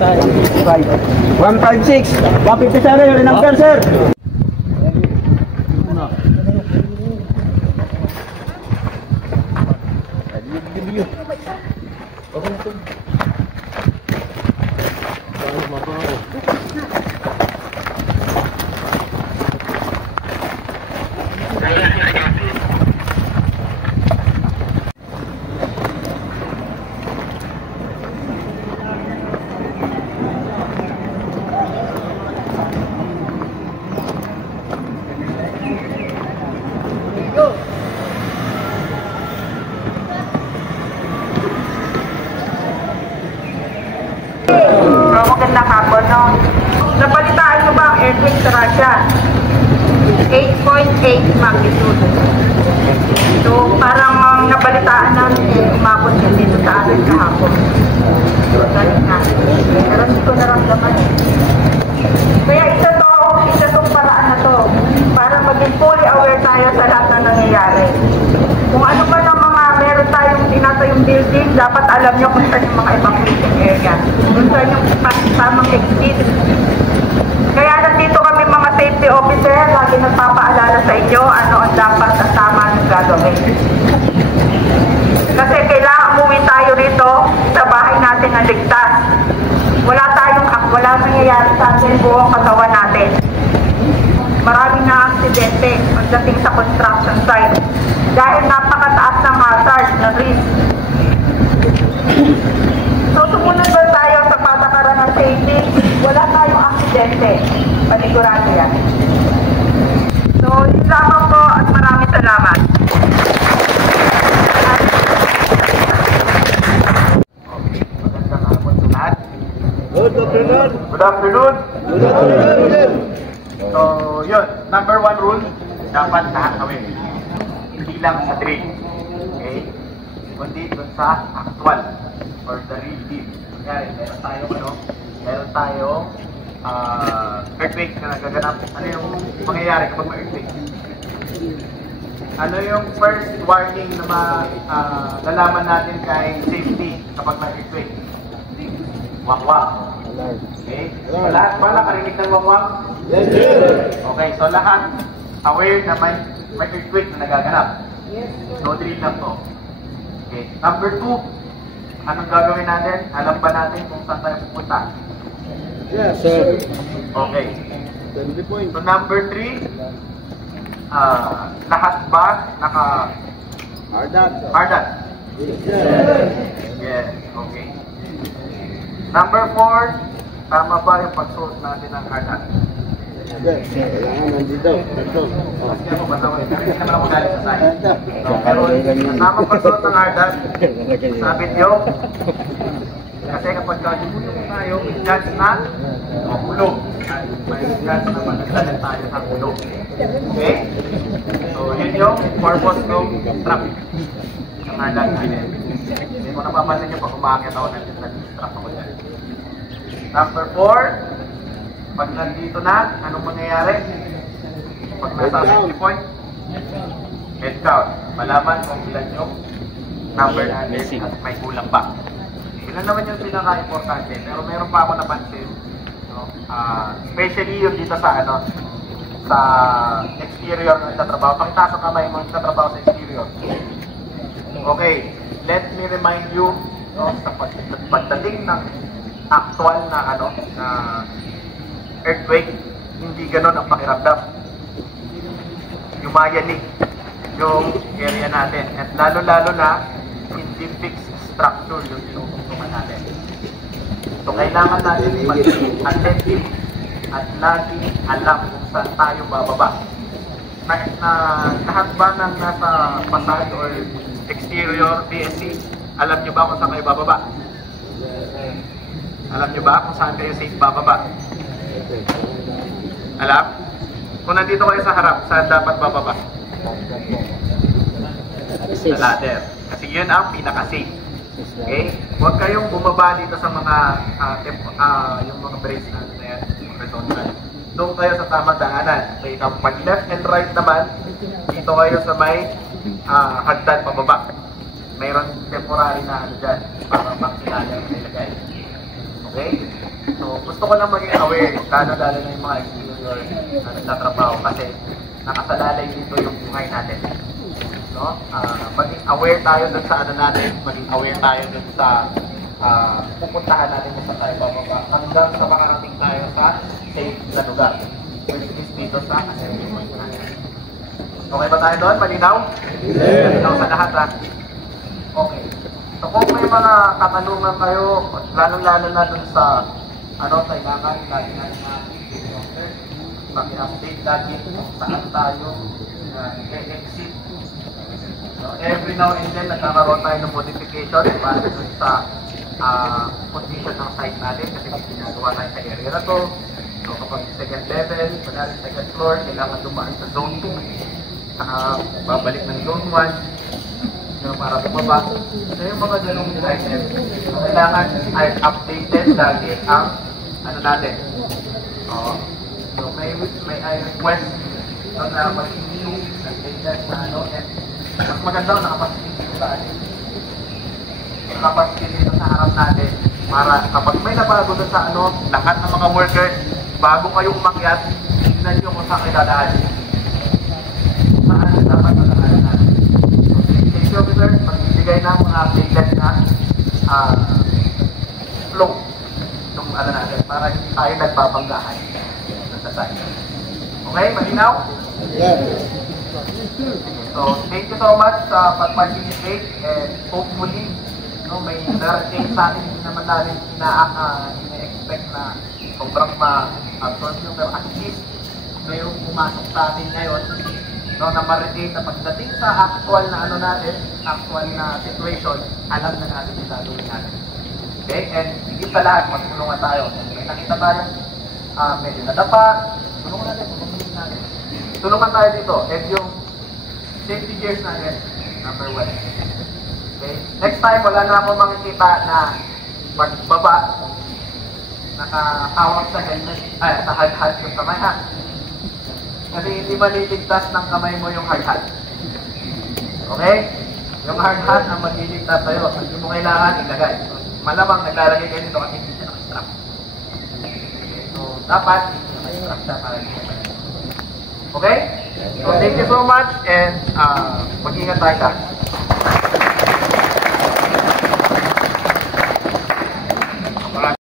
156. 150 sir, yung number sir. Magandang hapon, no? Napalitaan nyo ba ang earthquake sa Russia? 8.8 magnitude. So, parang napalitaan namin umabot yun dito sa atin kahapon. Galing na. Pero hindi ko naramdaman. Kaya isa tong paraan na to para maging fully aware tayo sa lahat na nangyayari. Kung ano ba ng mga meron tayong tinatayong building, dapat alam nyo kung saan yung mga evacuation area. Kung saan yung tamang exit. Kaya nandito kami mga safety officer, lagi nagpapaalala sa inyo ano ang dapat at tama ng gagawin. Kasi kailangan umuwi tayo rito sa bahay natin na ligtas. Wala nangyayari sa atin buong katawan natin. Maraming na aksidente pagdating sa construction site dahil napakataas ng hazard na risk. So sumunod ba tayo sa patakaran ng safety? Wala tayong aksidente. Panigurado yan. So yun lamang po at maraming salamat. Magandang hapon sa lahat. Good afternoon. Good afternoon. Good afternoon. So, yun. Number 1 rule, dapat lahat gawin. Hindi lang sa drill. Okay? Kundi dun sa actual or the real deal. Kaya, meron tayong earthquake na nagaganap. Ano yung mangyayari kapag may earthquake? Ano yung first warning na nalaman natin kay safety kapag may earthquake? Wang-wang. Okay? So, lahat ba nakarinig ng wang-wang? Yes, sir. Okay, so lahat aware na may earthquake na nagaganap. So, drill lang to. Okay. Number 2, anong gagawin natin? Alam ba natin kung saan tayo pupunta? Yes, sir. Okay. 20 points. So, number 3, lahat ba Hardat. Yes, Yes. Yes, okay. Number 4, tama ba yung pagsuot natin ng hardat? Yes, sir. Kailangan nandito. Dito. Kasi ako basta hindi naman ako galing sa science. So, pero tama pagsuot ng hardat, sabi niyo, kasi kapag kalimutan mo tayo, may chance na mahulog. May chance na magdala tayo sa hulog. Okay? So, yun yung purpose ng traffic. Ang hardat natin. Hindi ko napapansin nyo pag umakit ako nag-distract ako dyan. Number 4, pag nandito na, anong mangyayari? Pag nasa safety point, head count. Malaman kung ilan yung number natin at may kulang ba. Ilan naman yung pinaka-importante, pero meron pa ako napansin. No? Especially yung dito sa sa exterior ng nagtatrabaho. Pakitaas ang kamay mo nagtatrabaho sa exterior. Okay, let me remind you, no, sa pagdating ng actual na na earthquake, hindi ganon ang pakiramdam. Yumayanig yung area natin. At lalo-lalo na, hindi fixed structure yung tinututungan natin. So, kailangan natin maging attentive at lagi alam kung saan tayo bababa. Lahat ba ng nasa facade or exterior BSC, alam nyo ba kung saan kayo bababa? Alam nyo ba kung saan kayo safe bababa? Alam? Kung nandito kayo sa harap, saan dapat bababa? Sa ladder. Kasi yun ang pinaka-safe. Okay? Huwag kayong bumaba dito sa mga yung mga brace na yan, horizontal. Doon kayo sa tamang daanan. Okay, pag left and right naman, dito kayo sa may hagdan pababa. Mayroon temporary na dyan para makilala yung nilagay. Okay? So, gusto ko lang maging aware, lalo-lalo na yung mga engineer na nagtatrabaho kasi nakasalalay dito yung buhay natin. No? Maging aware tayo dun sa ano natin, maging aware tayo dun sa pupuntahan natin kung saan tayo bababa hanggang sa makarating tayo sa safe na lugar. Which is dito sa assembly point natin. Okay ba tayo doon? Malinaw? Malinaw sa lahat ha? Okay. So kung may mga katanungan kayo, lalo-lalo na dun sa kailangan lagi natin paki-update lagi kung saan tayo i-exit. So, every now and then, nagkakaroon tayo ng modification para dun sa condition ng site natin kasi may ginagawa tayo sa area na to. So kapag second level, panalo second floor, kailangan dumaan sa zone 2. Saka babalik ng zone 1 para bumaba. So yung mga ganong items, so, kailangan ay updated lagi ang natin. So may request na mag-issue ng latest na and mas maganda nakapasigil sa atin. Nakapasigil dito sa harap natin para kapag may nabago doon sa lahat ng mga workers, bago kayo umakyat, tignan nyo kung saan kayo dadaan. Saan dapat dadaan natin. Safety officer, magbibigay na mga updated na flow ng natin para hindi tayo nagbabanggahan sa site. Okay, malinaw? Yes. So, thank you so much sa pag-participate and hopefully, may darating sa atin hindi naman natin ina-expect na sobrang ma-absorb nyo, pero at least mayroong pumasok sa atin ngayon na ma-relate na pagdating sa actual na actual na situation, alam na natin yung gagawin natin. Okay? And higit sa lahat, magtulungan tayo. May nakita tayo, medyo nadapa, tulungan natin. Tulungan tayo dito. And yung safety gears natin, number 1. Okay? Next time, wala na ako makikita na magbaba, nakahawak sa helmet, sa hard hat yung kamay ha. Kasi hindi maliligtas ng kamay mo yung hard hat. Okay? Yung hard hat ang magliligtas sa'yo. Hindi mo kailangan ilagay. Malamang naglalagay kayo nito kasi hindi siya nakastrap. Okay? So, dapat nakastrap siya para hindi siya. Okay? So, thank you so much and mag-ingat tayo lahat.